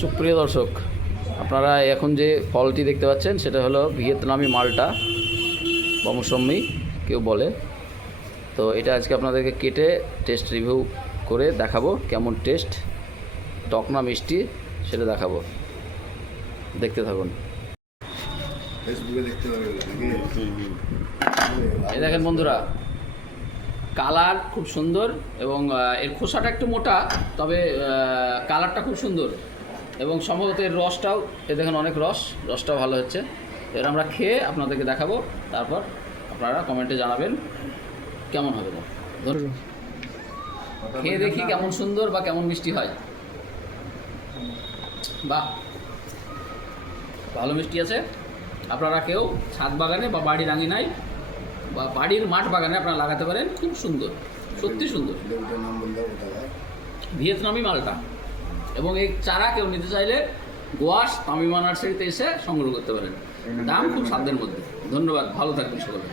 সুপ্রিয় দর্শক, আপনারা এখন যে ফলটি দেখতে পাচ্ছেন সেটা হলো ভিয়েতনামি মালটা বা মৌসম্বি কেউ বলে। তো এটা আজকে আপনাদেরকে কেটে টেস্ট রিভিউ করে দেখাবো কেমন টেস্ট, টক না মিষ্টি সেটা দেখাবো। দেখতে থাকুন। এই দেখেন বন্ধুরা, কালার খুব সুন্দর এবং এর খোসাটা একটু মোটা, তবে কালারটা খুব সুন্দর এবং সম্ভবত এর রসটাও, এ দেখেন অনেক রসটাও ভালো হচ্ছে। এর আমরা খেয়ে আপনাদেরকে দেখাবো, তারপর আপনারা কমেন্টে জানাবেন কেমন হবে। ধরুন খেয়ে দেখি কেমন সুন্দর বা কেমন মিষ্টি হয়। বাহ, ভালো মিষ্টি আছে। আপনারা কেউ ছাদ বাগানে বা বাড়ির আঙিনায় বা বাড়ির মাঠ বাগানে আপনারা লাগাতে পারেন, খুব সুন্দর, সত্যি সুন্দর। ভিয়েতনামি মালটা, এবং এই চারা কেউ নিতে চাইলে গোয়াস তামিমা নার্সারিতে এসে সংগ্রহ করতে পারেন। দাম খুব সাধ্যের মধ্যে। ধন্যবাদ, ভালো থাকবেন সকলে।